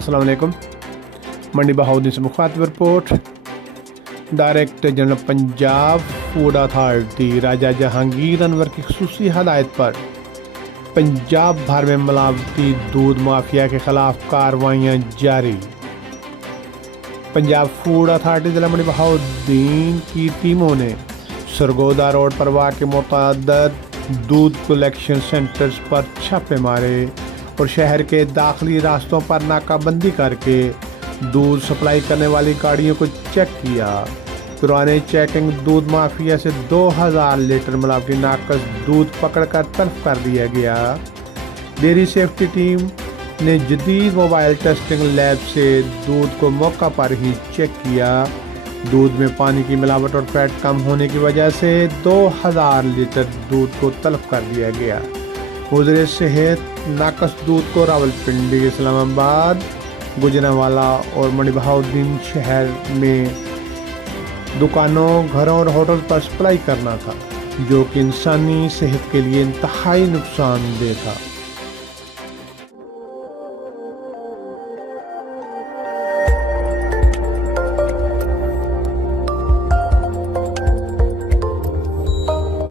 अस्सलाम वालेकुम। मंडी बहाउद्दीन से मुखातिब report. Director general Punjab food authority Raja Jahangir Anwar की खुसूसी हदायत पर पंजाब भर में मिलावटी दूध माफिया के खिलाफ कार्रवाइयाँ जारी। पंजाब फूड अथॉरिटी जिला मंडी बहाउद्दीन की टीमों ने सरगोदा रोड पर वाक़ मुतअद्दिद दूध कलेक्शन सेंटर्स पर छापे मारे और शहर के दाखिली रास्तों पर नाकाबंदी करके दूध सप्लाई करने वाली गाड़ियों को चेक किया। पुराने चेकिंग दूध माफिया से 2000 लीटर मिलावटी नाकस दूध पकड़कर तलब कर दिया गया। डेयरी सेफ्टी टीम ने जदीद मोबाइल टेस्टिंग लैब से दूध को मौका पर ही चेक किया। दूध में पानी की मिलावट और फैट कम होने की वजह से 2000 लीटर दूध को तलब कर दिया गया। मुजरे सेहत नाकस दूध को रावलपिंडी, इस्लामाबाद, गुजरांवाला और मंडी बहाउद्दीन शहर में दुकानों, घरों और होटल पर सप्लाई करना था, जो कि इंसानी सेहत के लिए इंतहाई नुकसानदेह था।